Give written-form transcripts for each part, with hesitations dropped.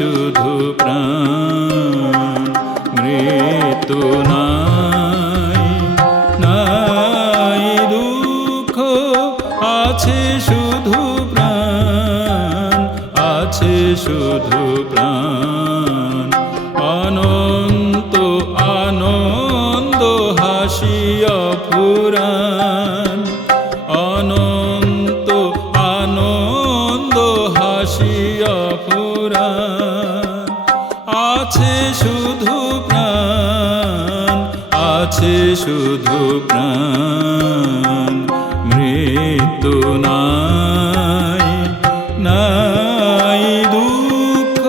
শুধু প্রাণ, মৃত্যু নাই, নাই দুঃখ, আছে শুধু প্রাণ, আছে শুধু প্রাণ। অনন্ত আনন্দ হাসিয়া ফুরান, অনন্ত আনন্দ হাসিয়া ফুরান। আছে শুধু প্রাণ, আছে শুধু প্রাণ, মৃত্যু নাই, নাই দুঃখ।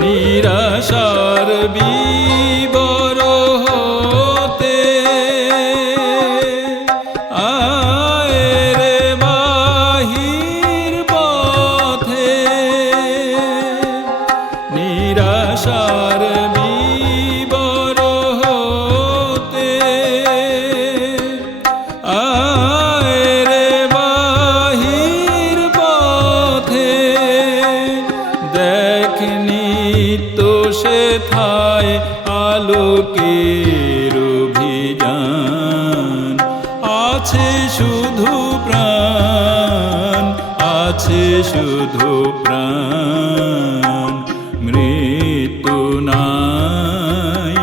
নিরাশার বিবর হতে আয় রে বাহির পথে, নিরাশার বিবর হতে আয় রে বাহির পথে। দেখনি তো সেথায় আলোকের অভিযান, আছে শুধু প্রাণ, আছে শুধু প্রাণ, মৃত্যু নাই,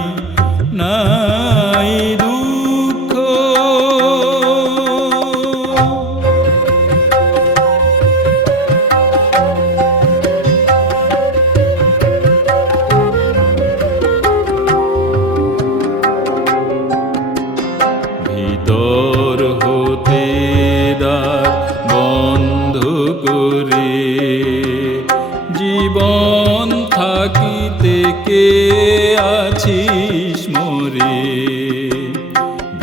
নাই দুঃখ। ভিতর হতে দ্বার বন্ধ করে জীবন থাকিতে কে আছিস মোরে।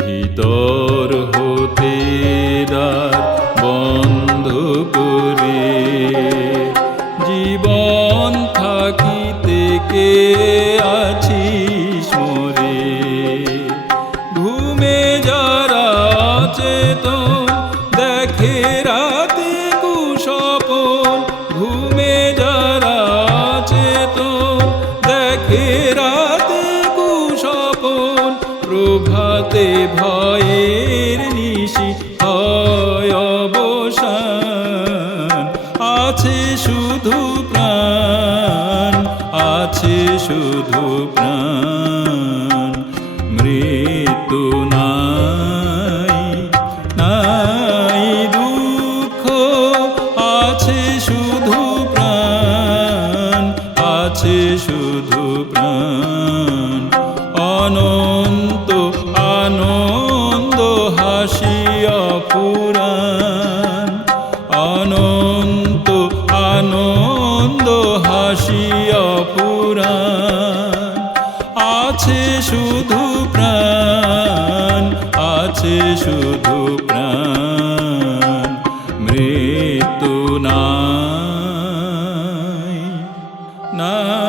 ভিতর হতে দ্বার বন্ধ করে জীবন থাকিতে কে আছিস মোরে। ঘুমে যারা চেতন দেখে রাতে কুস্বপন, ঘুমে যারা চেতন দেখে রাতে কুস্বপন। প্রভাতে ভয়ের নিশি হয় অবসান, আছে শুধু প্রাণ, আছে শুধু প্রাণ, মৃত্যু নাই, নাই দুঃখ। আছে শুধু প্রাণ, আছে শুধু প্রাণ। অনন্ত আনন্দ হাসিয়া ফুরান, অনন্ত আনন্দ হাসিয়া ফুরান। আছে শুধু প্রাণ, আছে শুধু প্রাণ, মৃত্যু নাই, নাই।